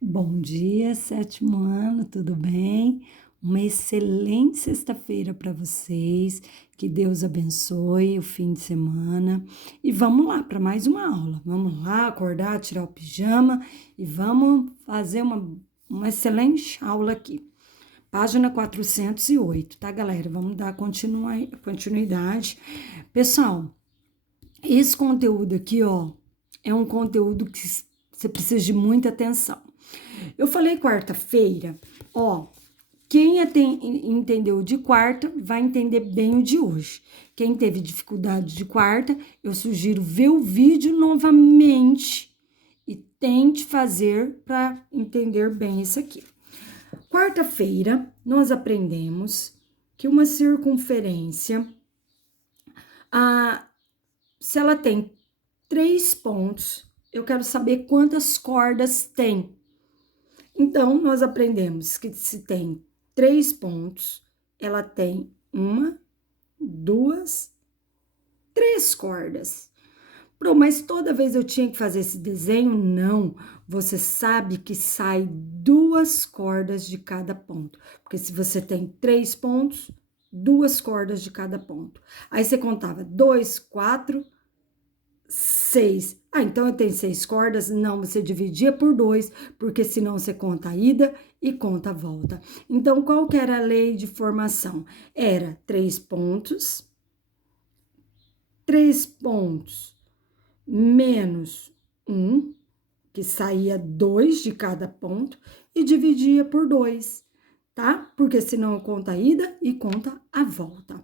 Bom dia, sétimo ano, tudo bem? Uma excelente sexta-feira para vocês. Que Deus abençoe o fim de semana. E vamos lá para mais uma aula. Vamos lá acordar, tirar o pijama e vamos fazer uma excelente aula aqui. Página 408, tá, galera? Vamos dar continuidade. Pessoal, esse conteúdo aqui, ó, é um conteúdo que você precisa de muita atenção. Eu falei quarta-feira, ó, quem entendeu de quarta vai entender bem o de hoje. Quem teve dificuldade de quarta, eu sugiro ver o vídeo novamente e tente fazer para entender bem isso aqui. Quarta-feira, nós aprendemos que uma circunferência, se ela tem 3 pontos, eu quero saber quantas cordas tem. Então, nós aprendemos que se tem 3 pontos, ela tem 1, 2, 3 cordas. Mas toda vez eu tinha que fazer esse desenho? Não. Você sabe que sai 2 cordas de cada ponto. Porque se você tem 3 pontos, 2 cordas de cada ponto. Aí você contava 2, 4, 6. Então eu tenho 6 cordas? Não, você dividia por 2, porque senão você conta a ida e conta a volta. Então, qual que era a lei de formação? Era 3 pontos menos 1, que saía 2 de cada ponto, e dividia por 2, tá? Porque senão eu conto a ida e conta a volta.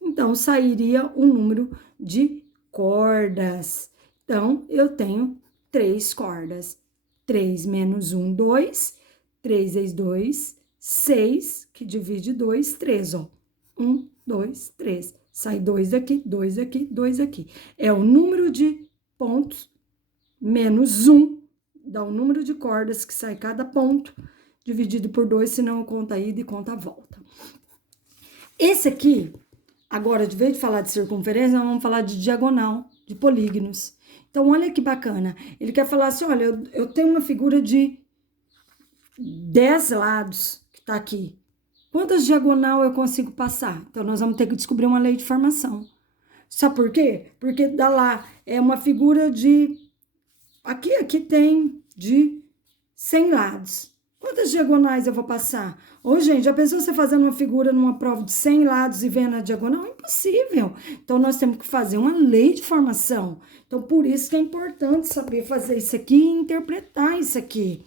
Então, sairia o número de cordas. Então, eu tenho 3 cordas. 3 menos 1, 2. 3 vezes 2, 6, que divide 2, 3, ó. 1, 2, 3. Sai 2 aqui, 2 aqui, 2 aqui. É o número de pontos menos 1, dá o número de cordas que sai cada ponto, dividido por 2, senão eu conto a ida e conto a volta. Esse aqui, agora, de vez de falar de circunferência, nós vamos falar de diagonal, de polígonos. Então, olha que bacana. Ele quer falar assim, olha, eu tenho uma figura de 10 lados, que tá aqui. Quantas diagonal eu consigo passar? Então, nós vamos ter que descobrir uma lei de formação. Sabe por quê? Porque dá lá, é uma figura de... Aqui tem de 100 lados. Quantas diagonais eu vou passar? Ô, gente, já pensou você fazendo uma figura numa prova de 100 lados e vendo a diagonal? Impossível. Então, nós temos que fazer uma lei de formação. Então, por isso que é importante saber fazer isso aqui e interpretar isso aqui,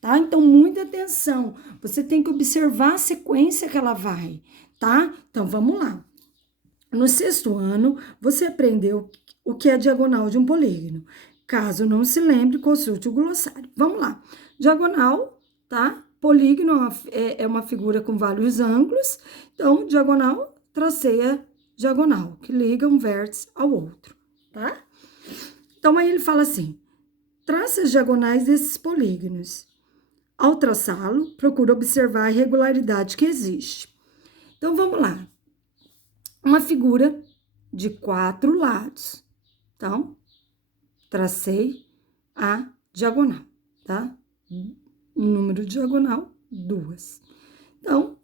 tá? Então, muita atenção. Você tem que observar a sequência que ela vai, tá? Então, vamos lá. No sexto ano, você aprendeu o que é diagonal de um polígono. Caso não se lembre, consulte o glossário. Vamos lá. Diagonal, tá? Polígono é uma figura com vários ângulos. Então, diagonal, tracei a diagonal, que liga um vértice ao outro, tá? Então, aí ele fala assim, traça as diagonais desses polígonos. Ao traçá-lo, procura observar a regularidade que existe. Então, vamos lá. Uma figura de 4 lados. Então, tracei a diagonal, tá? Número diagonal, 2. Então,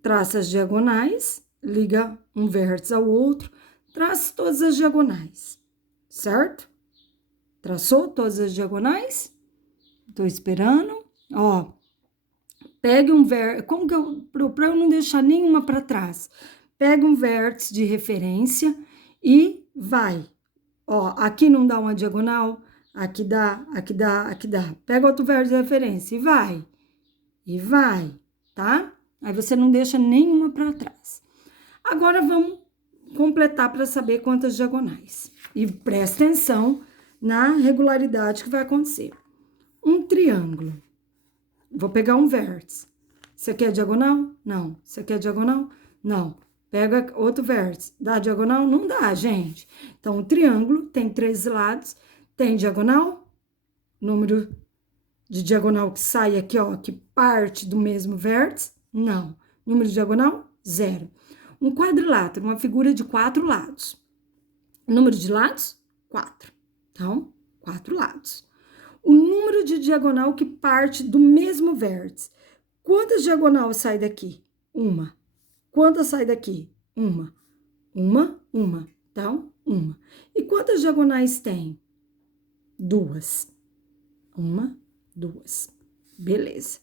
traça as diagonais, liga um vértice ao outro, traça todas as diagonais, certo? Traçou todas as diagonais? Tô esperando. Ó, pegue um vértice, como que para eu não deixar nenhuma para trás, pega um vértice de referência e vai. Ó, aqui não dá uma diagonal, aqui dá, aqui dá, aqui dá. Pega outro vértice de referência e vai, tá? Aí você não deixa nenhuma para trás. Agora vamos completar para saber quantas diagonais. E presta atenção na regularidade que vai acontecer. Um triângulo. Vou pegar um vértice. Você quer diagonal? Não. Você quer diagonal? Não. Pega outro vértice. Dá diagonal? Não dá, gente. Então, o triângulo tem 3 lados. Tem diagonal? Número de diagonal que sai aqui, ó, que parte do mesmo vértice? Não. Número de diagonal? 0. Um quadrilátero, uma figura de 4 lados. Número de lados? 4. Então, 4 lados. o número de diagonal que parte do mesmo vértice. Quantas diagonais sai daqui? Uma. Quantas sai daqui? Uma. Uma. Então, uma. E quantas diagonais tem? Duas. Uma, duas. Beleza.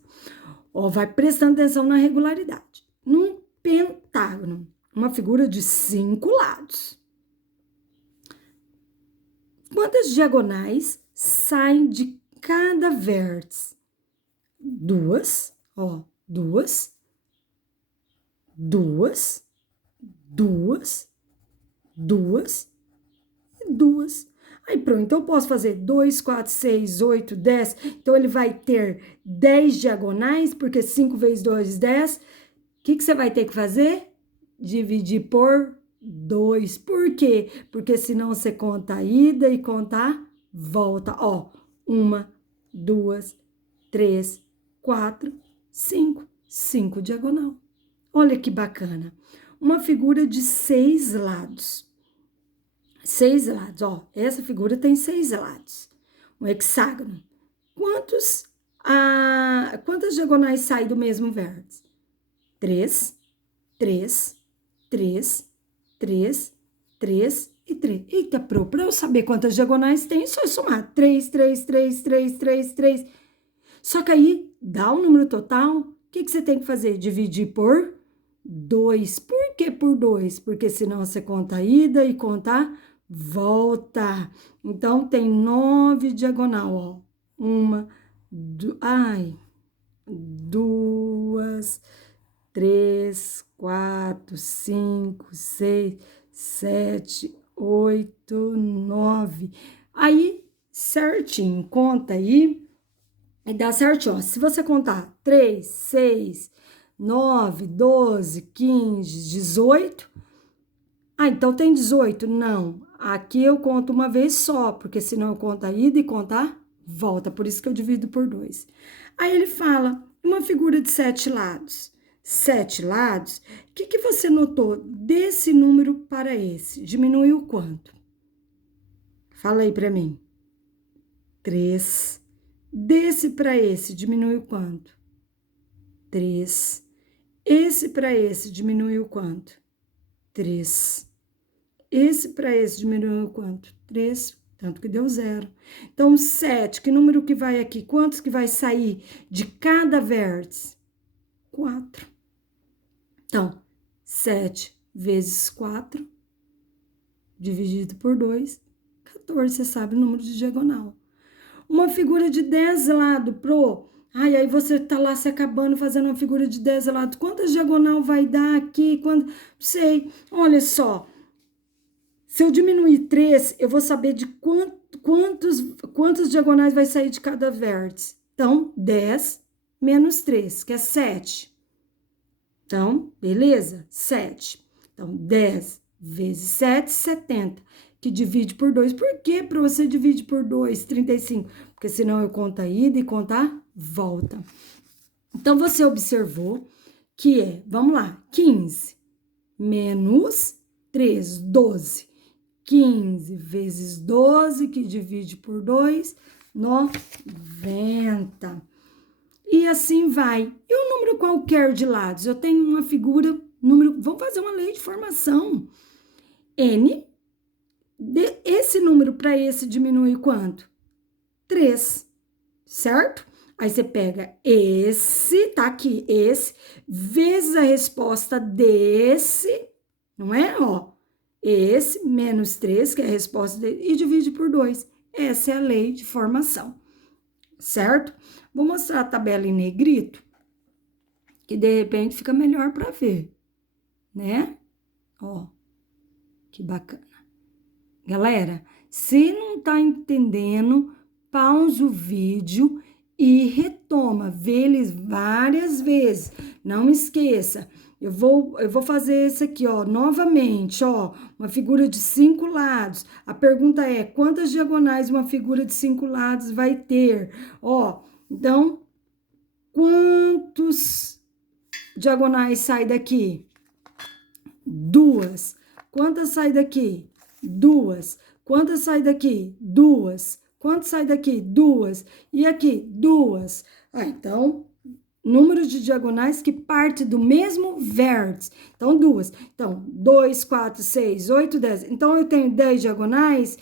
Ó, vai prestando atenção na regularidade. Num pentágono, uma figura de 5 lados. Quantas diagonais saem de cada vértice? Duas, ó, duas, duas, duas, duas e duas. Aí pronto, então eu posso fazer 2, 4, 6, 8, 10. Então ele vai ter 10 diagonais, porque 5 vezes 2, 10. O que você vai ter que fazer? Dividir por 2. Por quê? Porque senão você conta a ida e conta a volta. Ó, 1, 2, 3, 4, 5. 5 diagonal. Olha que bacana. Uma figura de 6 lados. 6 lados, ó. Essa figura tem 6 lados. Um hexágono. Quantas diagonais saem do mesmo vértice? 3, 3, 3, 3, 3 e 3. Eita, para eu saber quantas diagonais tem, é só somar. 3, 3, 3, 3, 3, 3. Só que aí, dá o número total, o que você tem que fazer? Dividir por 2. Por que por 2? Porque senão você conta a ida e conta a volta. Então, tem 9 diagonal, ó. 1, 2, 3, 4, 5, 6, 7, 8, 9. Aí, certinho, conta aí e dá certinho, ó. Se você contar 3, 6, 9, 12, 15, 18. Então tem 18? Não. Aqui eu conto uma vez só, porque senão eu conto a ida e conto a volta. Por isso que eu divido por 2. Aí ele fala, uma figura de 7 lados. 7 lados, o que você notou desse número para esse? Diminuiu quanto? Fala aí para mim. 3. Desse para esse, diminuiu quanto? 3. Esse para esse, diminuiu quanto? 3. Esse para esse, diminuiu quanto? 3. Tanto que deu 0. Então, 7, que número que vai aqui? Quantos que vai sair de cada vértice? 4. Então, 7 vezes 4, dividido por 2, 14. Você sabe o número de diagonal. Uma figura de 10 lados, aí você tá lá se acabando fazendo uma figura de 10 lados. Quantas diagonal vai dar aqui? Sei. Olha só. Se eu diminuir 3, eu vou saber de quantos diagonais vai sair de cada vértice. Então, 10 menos 3, que é 7. Então, beleza? 7. Então, 10 vezes 7, 70. Que divide por 2. Por que para você divide por 2, 35? Porque senão eu conto a ida e conto a volta. Então, você observou que vamos lá, 15 menos 3, 12. 15 vezes 12, que divide por 2, 90. E assim vai. E um número qualquer de lados? Eu tenho uma figura, vamos fazer uma lei de formação. N, esse número para esse diminui quanto? 3, certo? Aí você pega esse, tá aqui, esse, vezes a resposta desse, não é? Ó, esse menos 3, que é a resposta dele, e divide por 2. Essa é a lei de formação, certo? Vou mostrar a tabela em negrito, que de repente fica melhor para ver, né? Ó, que bacana. Galera, se não tá entendendo, pausa o vídeo e retoma, vê eles várias vezes. Não esqueça, eu vou fazer esse aqui, ó, novamente, ó, uma figura de 5 lados. A pergunta é, quantas diagonais uma figura de 5 lados vai ter? Ó, então, quantos diagonais sai daqui? 2. Quantas sai daqui? 2. Quantas sai daqui? 2. Quanto sai daqui? 2. E aqui? 2. Então, número de diagonais que parte do mesmo vértice. Então, 2. Então, 2, 4, 6, 8, 10. Então, eu tenho 10 diagonais?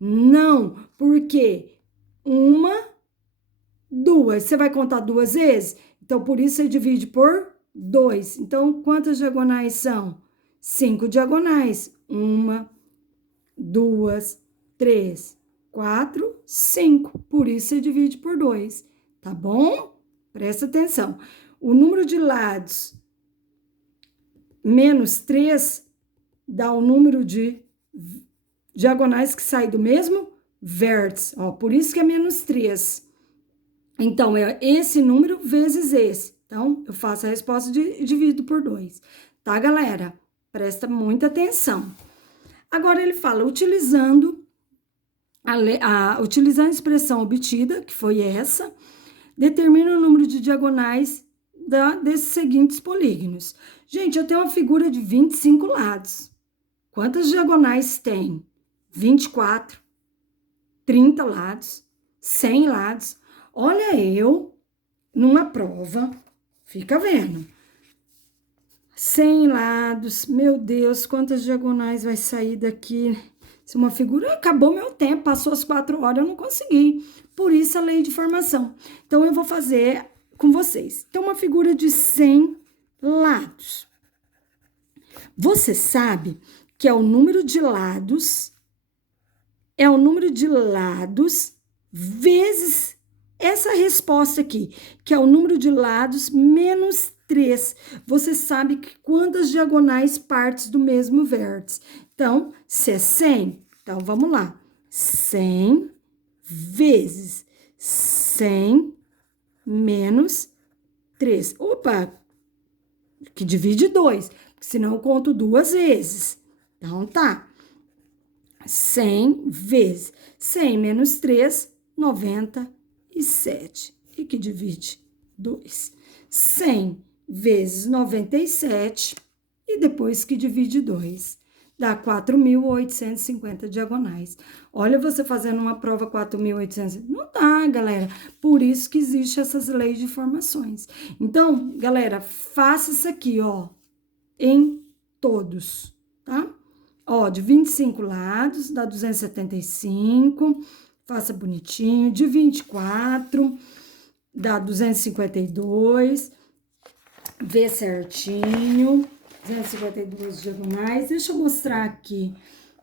Não, porque 1, 2. Você vai contar 2 vezes? Então, por isso, você divide por 2. Então, quantas diagonais são? 5 diagonais. 1, 2, 3, 4, 5. Por isso, você divide por 2. Tá bom? Presta atenção. O número de lados menos 3 dá o número de diagonais que sai do mesmo vértice. Ó, por isso que é menos 3. Então, é esse número vezes esse. Então, eu faço a resposta e divido por 2. Tá, galera? Presta muita atenção. Agora, ele fala, utilizando utilizando a expressão obtida, que foi essa, determina o número de diagonais desses seguintes polígonos. Gente, eu tenho uma figura de 25 lados. Quantas diagonais tem? 24, 30 lados, 100 lados. Olha eu, numa prova, fica vendo. 100 lados, meu Deus, quantas diagonais vai sair daqui? Se uma figura, acabou meu tempo, passou as 4 horas, eu não consegui. Por isso a lei de formação. Então, eu vou fazer com vocês. Então, uma figura de 100 lados. Você sabe que é o número de lados, vezes essa resposta aqui, que é o número de lados menos 3. Você sabe que quantas diagonais partes do mesmo vértice. Então, se é 100, então vamos lá. 100 vezes 100 menos 3. Opa, que divide 2, senão eu conto 2 vezes. Então, tá. 100 vezes 100 menos 3, 97. E que divide 2. 100 vezes 97 e depois que divide 2. Dá 4.850 diagonais. Olha você fazendo uma prova 4.800. Não dá, galera. Por isso que existe essas leis de formações. Então, galera, faça isso aqui, ó, em todos, tá? Ó, de 25 lados, dá 275. Faça bonitinho. De 24, dá 252. Vê certinho. 252 diagonais. Deixa eu mostrar aqui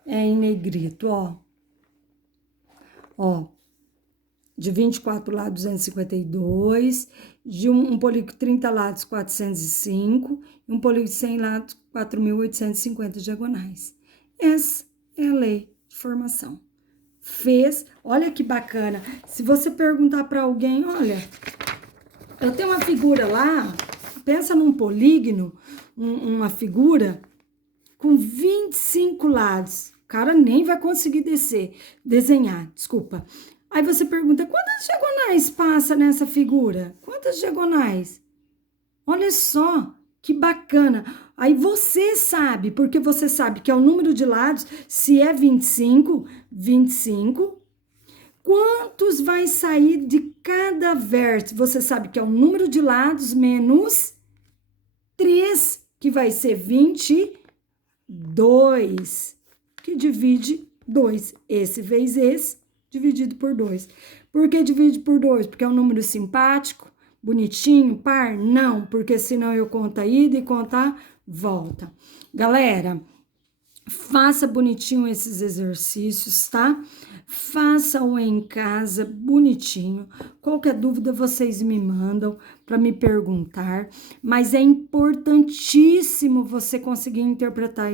em negrito, ó. Ó, de 24 lados, 252. De um polígono 30 lados, 405. E um polígono de 100 lados, 4.850 diagonais. Essa é a lei de formação. Fez, olha que bacana. Se você perguntar para alguém, olha, eu tenho uma figura lá, pensa num polígono, uma figura com 25 lados. O cara nem vai conseguir desenhar, desculpa. Aí você pergunta, quantas diagonais passa nessa figura? Quantas diagonais? Olha só, que bacana. Aí você sabe, porque você sabe que é o número de lados, se é 25, 25, quantos vai sair de cada vértice? Você sabe que é o número de lados menos 3, que vai ser 22, que divide 2. Esse vezes esse, dividido por 2. Por que divide por 2? Porque é um número simpático, bonitinho, par? Não, porque senão eu conto a ida e conto a volta. Galera, faça bonitinho esses exercícios, tá? Façam em casa bonitinho. Qualquer dúvida vocês me mandam para me perguntar, mas é importantíssimo você conseguir interpretar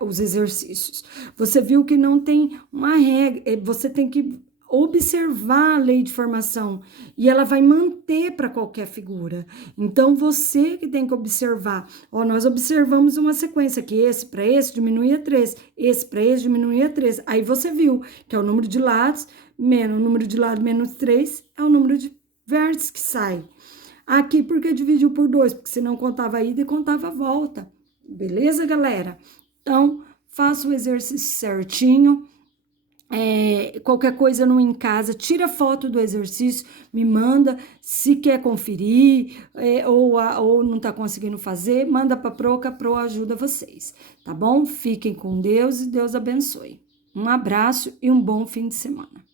os exercícios. Você viu que não tem uma regra, você tem que observar a lei de formação e ela vai manter para qualquer figura. Então, você que tem que observar. Ó, nós observamos uma sequência que esse para esse diminui a 3, esse para esse diminui a 3. Aí você viu que é o número de lados menos o número de lado menos 3 é o número de vértices que sai. Aqui, porque dividiu por 2? Porque senão contava a ida e contava a volta. Beleza, galera? Então, faça o exercício certinho. Qualquer coisa no em casa, tira foto do exercício, me manda. Se quer conferir, ou não tá conseguindo fazer, manda pra Pro, que a Pro ajuda vocês, tá bom? Fiquem com Deus e Deus abençoe. Um abraço e um bom fim de semana.